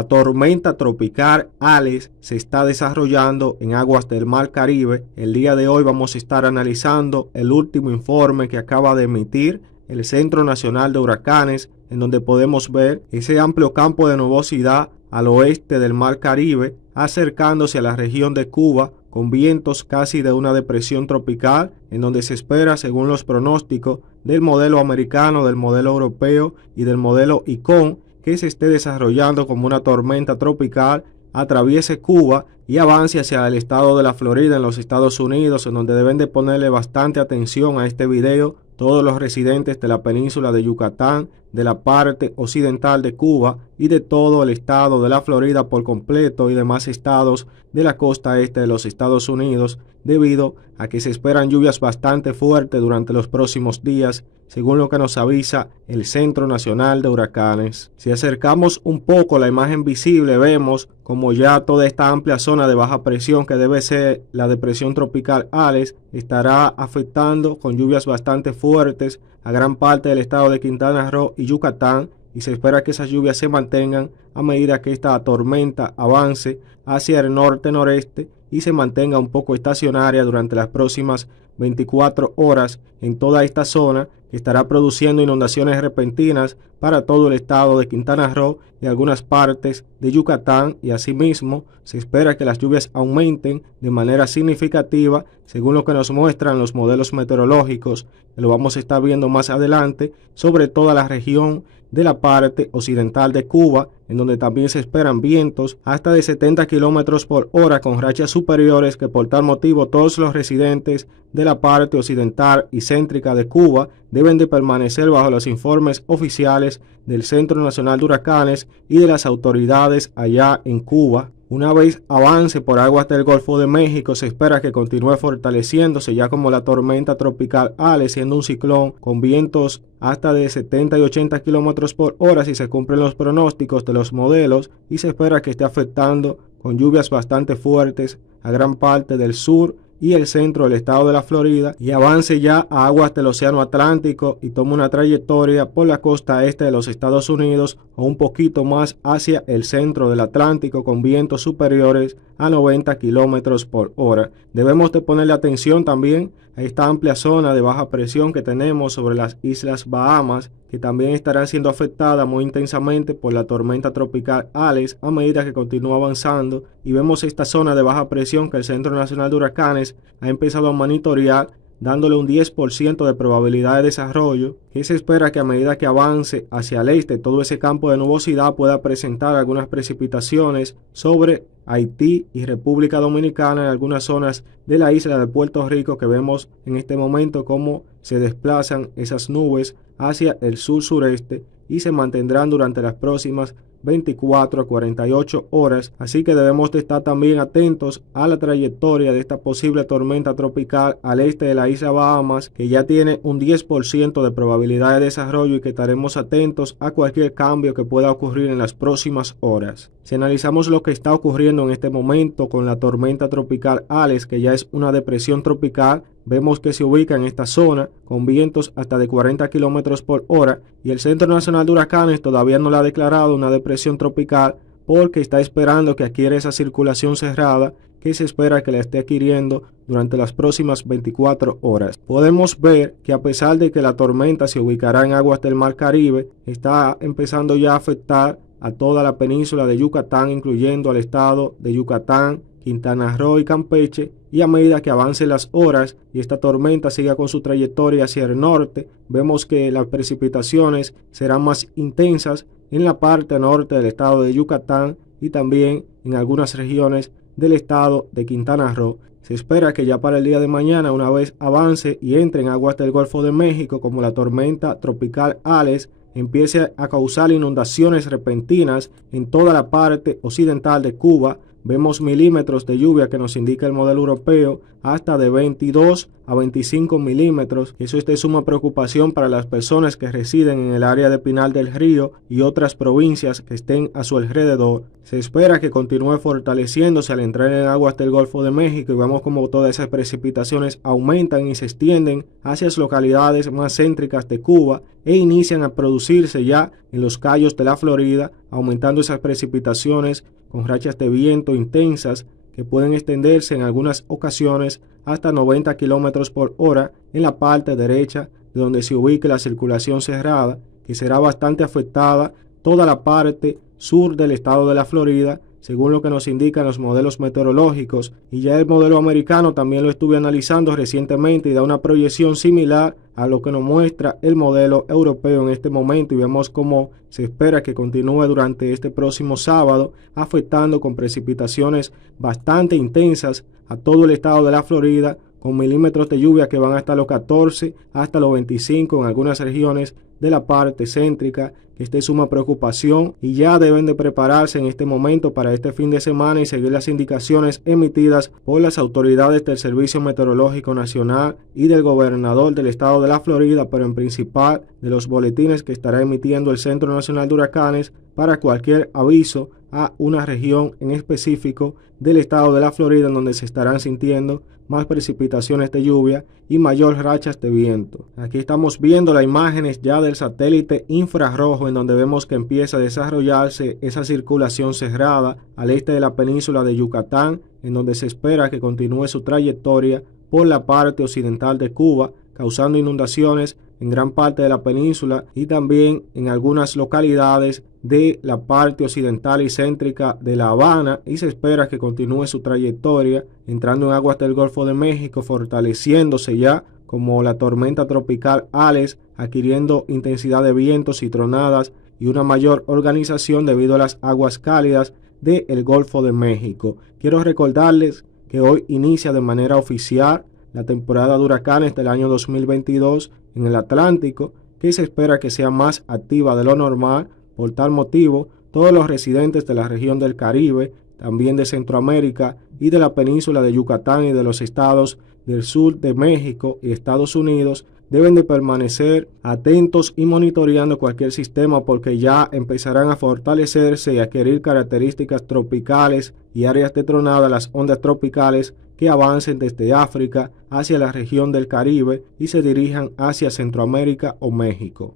La tormenta tropical Alex se está desarrollando en aguas del Mar Caribe. El día de hoy vamos a estar analizando el último informe que acaba de emitir el Centro Nacional de Huracanes, en donde podemos ver ese amplio campo de nubosidad al oeste del Mar Caribe, acercándose a la región de Cuba, con vientos casi de una depresión tropical, en donde se espera, según los pronósticos del modelo americano, del modelo europeo y del modelo ICON, que se esté desarrollando como una tormenta tropical, atraviese Cuba y avance hacia el estado de la Florida en los Estados Unidos, en donde deben de ponerle bastante atención a este video todos los residentes de la península de Yucatán, de la parte occidental de Cuba y de todo el estado de la Florida por completo y demás estados de la costa este de los Estados Unidos, debido a que se esperan lluvias bastante fuertes durante los próximos días, según lo que nos avisa el Centro Nacional de Huracanes. Si acercamos un poco la imagen visible, vemos como ya toda esta amplia zona de baja presión que debe ser la depresión tropical Alex estará afectando con lluvias bastante fuertes a gran parte del estado de Quintana Roo y Yucatán, y se espera que esas lluvias se mantengan a medida que esta tormenta avance hacia el norte-noreste y se mantenga un poco estacionaria durante las próximas 24 horas en toda esta zona, que estará produciendo inundaciones repentinas para todo el estado de Quintana Roo y algunas partes de Yucatán, y asimismo se espera que las lluvias aumenten de manera significativa, según lo que nos muestran los modelos meteorológicos, que lo vamos a estar viendo más adelante, sobre toda la región de la parte occidental de Cuba, en donde también se esperan vientos hasta de 70 kilómetros por hora con rachas superiores, que por tal motivo todos los residentes de la parte occidental y céntrica de Cuba deben de permanecer bajo los informes oficiales del Centro Nacional de Huracanes y de las autoridades allá en Cuba. Una vez avance por aguas del Golfo de México, se espera que continúe fortaleciéndose ya como la tormenta tropical Alex, siendo un ciclón con vientos hasta de 70 y 80 kilómetros por hora si se cumplen los pronósticos de los modelos, y se espera que esté afectando con lluvias bastante fuertes a gran parte del sur y el centro del estado de la Florida, y avance ya a aguas del océano Atlántico y tome una trayectoria por la costa este de los Estados Unidos o un poquito más hacia el centro del Atlántico con vientos superiores a 90 kilómetros por hora. Debemos de ponerle atención también a esta amplia zona de baja presión que tenemos sobre las Islas Bahamas, que también estarán siendo afectadas muy intensamente por la tormenta tropical Alex a medida que continúa avanzando, y vemos esta zona de baja presión que el Centro Nacional de Huracanes ha empezado a monitorear, dándole un 10% de probabilidad de desarrollo, que se espera que a medida que avance hacia el este todo ese campo de nubosidad pueda presentar algunas precipitaciones sobre Haití y República Dominicana, en algunas zonas de la isla de Puerto Rico, que vemos en este momento cómo se desplazan esas nubes hacia el sur-sureste y se mantendrán durante las próximas 24 a 48 horas, así que debemos de estar también atentos a la trayectoria de esta posible tormenta tropical al este de la isla Bahamas, que ya tiene un 10% de probabilidad de desarrollo, y que estaremos atentos a cualquier cambio que pueda ocurrir en las próximas horas. Si analizamos lo que está ocurriendo en este momento con la tormenta tropical Alex, que ya es una depresión tropical, vemos que se ubica en esta zona con vientos hasta de 40 kilómetros por hora, y el Centro Nacional de Huracanes todavía no le ha declarado una depresión tropical porque está esperando que adquiera esa circulación cerrada que se espera que la esté adquiriendo durante las próximas 24 horas. Podemos ver que a pesar de que la tormenta se ubicará en aguas del Mar Caribe, está empezando ya a afectar a toda la península de Yucatán, incluyendo al estado de Yucatán, Quintana Roo y Campeche, y a medida que avancen las horas y esta tormenta siga con su trayectoria hacia el norte, vemos que las precipitaciones serán más intensas en la parte norte del estado de Yucatán y también en algunas regiones del estado de Quintana Roo. Se espera que ya para el día de mañana, una vez avance y entre en aguas del Golfo de México como la tormenta tropical Alex, empiece a causar inundaciones repentinas en toda la parte occidental de Cuba. Vemos milímetros de lluvia que nos indica el modelo europeo, hasta de 22 a 25 milímetros. Eso es de suma preocupación para las personas que residen en el área de Pinal del Río y otras provincias que estén a su alrededor. Se espera que continúe fortaleciéndose al entrar en aguas del Golfo de México, y vemos como todas esas precipitaciones aumentan y se extienden hacia las localidades más céntricas de Cuba e inician a producirse ya en los cayos de la Florida, aumentando esas precipitaciones con rachas de viento intensas que pueden extenderse en algunas ocasiones hasta 90 kilómetros por hora en la parte derecha de donde se ubique la circulación cerrada, que será bastante afectada toda la parte sur del estado de la Florida, según lo que nos indican los modelos meteorológicos, y ya el modelo americano también lo estuve analizando recientemente y da una proyección similar a lo que nos muestra el modelo europeo en este momento, y vemos cómo se espera que continúe durante este próximo sábado, afectando con precipitaciones bastante intensas a todo el estado de la Florida, con milímetros de lluvia que van hasta los 14 hasta los 25 en algunas regiones de la parte céntrica, que es de suma preocupación, y ya deben de prepararse en este momento para este fin de semana y seguir las indicaciones emitidas por las autoridades del Servicio Meteorológico Nacional y del gobernador del estado de la Florida, pero en principal de los boletines que estará emitiendo el Centro Nacional de Huracanes para cualquier aviso a una región en específico del estado de la Florida, en donde se estarán sintiendo más precipitaciones de lluvia y mayor rachas de viento. Aquí estamos viendo las imágenes ya del satélite infrarrojo, en donde vemos que empieza a desarrollarse esa circulación cerrada al este de la península de Yucatán, en donde se espera que continúe su trayectoria por la parte occidental de Cuba, causando inundaciones en gran parte de la península y también en algunas localidades de la parte occidental y céntrica de La Habana, y se espera que continúe su trayectoria entrando en aguas del Golfo de México, fortaleciéndose ya como la tormenta tropical Alex, adquiriendo intensidad de vientos y tronadas y una mayor organización debido a las aguas cálidas del Golfo de México. Quiero recordarles que hoy inicia de manera oficial la temporada de huracanes del año 2022 en el Atlántico, que se espera que sea más activa de lo normal. Por tal motivo, todos los residentes de la región del Caribe, también de Centroamérica y de la península de Yucatán y de los estados del sur de México y Estados Unidos, deben de permanecer atentos y monitoreando cualquier sistema, porque ya empezarán a fortalecerse y adquirir características tropicales y áreas de tronada las ondas tropicales que avancen desde África hacia la región del Caribe y se dirijan hacia Centroamérica o México.